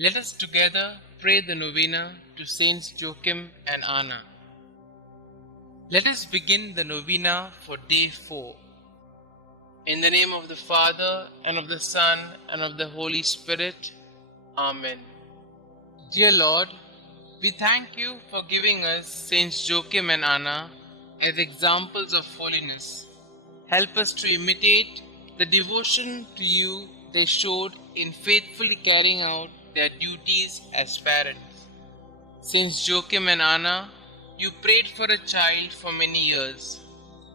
Let us together pray the Novena to Saints Joachim and Anna. Let us begin the Novena for day 4. In the name of the Father, and of the Son, and of the Holy Spirit. Amen. Dear Lord, we thank you for giving us Saints Joachim and Anna as examples of holiness. Help us to imitate the devotion to you they showed in faithfully carrying out their duties as parents. Saints Joachim and Anna, you prayed for a child for many years.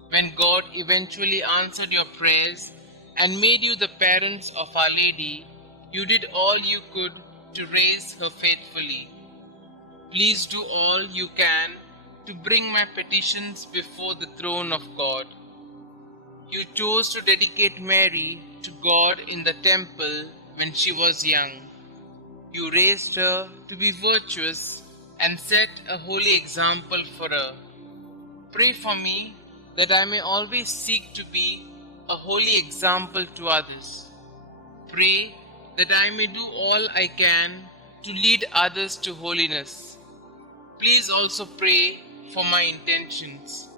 When God eventually answered your prayers and made you the parents of Our Lady, you did all you could to raise her faithfully. Please do all you can to bring my petitions before the throne of God. You chose to dedicate Mary to God in the temple when she was young. You raised her to be virtuous and set a holy example for her. Pray for me that I may always seek to be a holy example to others. Pray that I may do all I can to lead others to holiness. Please also pray for my intentions.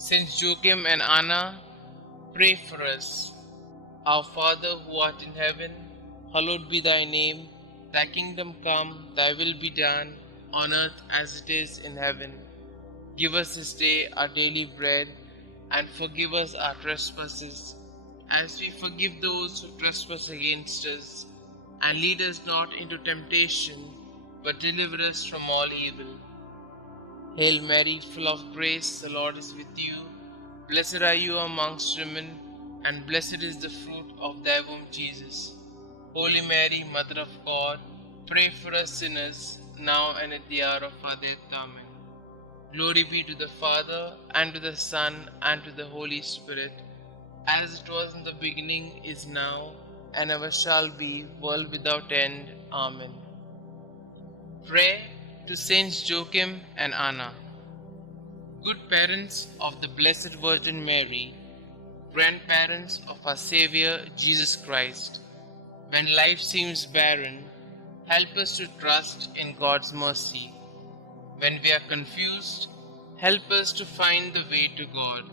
Saints Joachim and Anna, pray for us. Our Father who art in heaven, hallowed be thy name. Thy kingdom come, thy will be done, on earth as it is in heaven. Give us this day our daily bread, and forgive us our trespasses, as we forgive those who trespass against us. And lead us not into temptation, but deliver us from all evil. Hail Mary, full of grace, the Lord is with you. Blessed are you amongst women, and blessed is the fruit of thy womb, Jesus. Holy Mary, Mother of God, pray for us sinners, now and at the hour of our death. Amen. Glory be to the Father, and to the Son, and to the Holy Spirit, as it was in the beginning, is now, and ever shall be, world without end. Amen. Pray to Saints Joachim and Anna. Good parents of the Blessed Virgin Mary, grandparents of our Xavier Jesus Christ, when life seems barren, help us to trust in God's mercy. When we are confused, help us to find the way to God.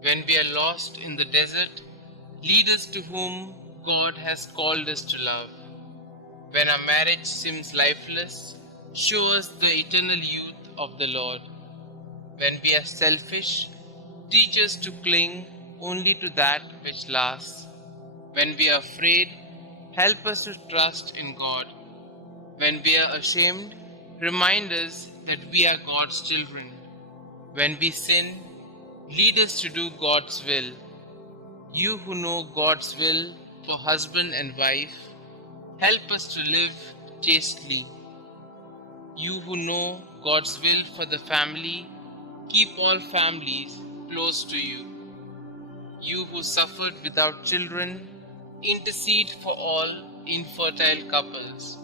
When we are lost in the desert, lead us to whom God has called us to love. When our marriage seems lifeless, show us the eternal youth of the Lord. When we are selfish, teach us to cling only to that which lasts. When we are afraid, help us to trust in God. When we are ashamed, remind us that we are God's children. When we sin, lead us to do God's will. You who know God's will for husband and wife, help us to live chastely. You who know God's will for the family, keep all families close to you. You who suffered without children, intercede for all infertile couples.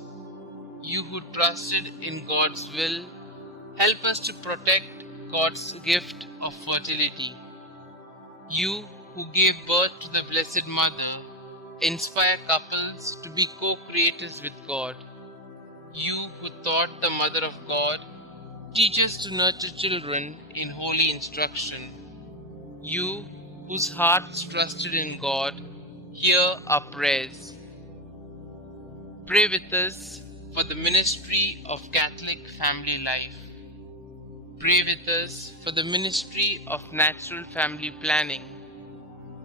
You who trusted in God's will, help us to protect God's gift of fertility. You who gave birth to the Blessed Mother, inspire couples to be co-creators with God. You who taught the Mother of God, teach us to nurture children in holy instruction. You whose hearts trusted in God, hear our prayers. Pray with us for the ministry of Catholic family life. Pray with us for the ministry of natural family planning.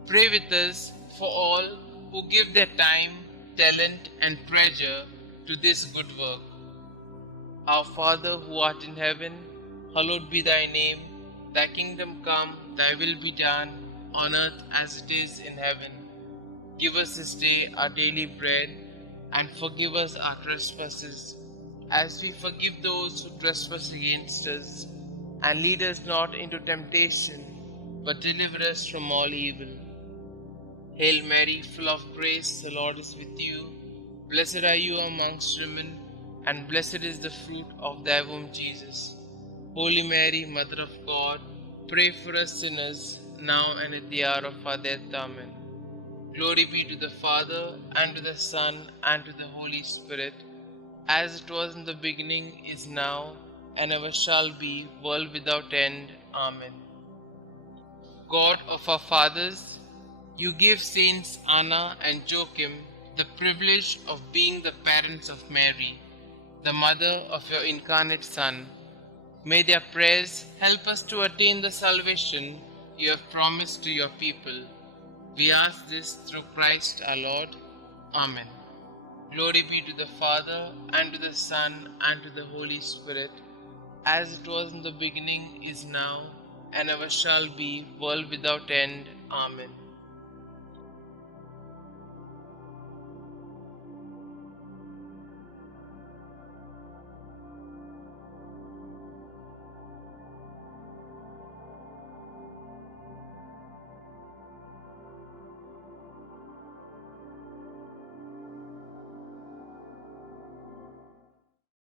Pray with us for all who give their time, talent, and treasure to this good work. Our Father who art in heaven, hallowed be thy name. Thy kingdom come, thy will be done, on earth as it is in heaven. Give us this day our daily bread, and forgive us our trespasses, as we forgive those who trespass against us. And lead us not into temptation, but deliver us from all evil. Hail Mary, full of grace, the Lord is with you. Blessed are you amongst women, and blessed is the fruit of thy womb, Jesus. Holy Mary, Mother of God, Pray for us sinners, now and at the hour of our death. Amen. Glory be to the Father, and to the Son, and to the Holy Spirit, as it was in the beginning, is now, and ever shall be, world without end. Amen. God of our fathers, you gave Saints Anna and Joachim the privilege of being the parents of Mary, the mother of your incarnate Son. May their prayers help us to attain the salvation you have promised to your people. We ask this through Christ our Lord. Amen. Glory be to the Father, and to the Son, and to the Holy Spirit, as it was in the beginning, is now, and ever shall be, world without end. Amen.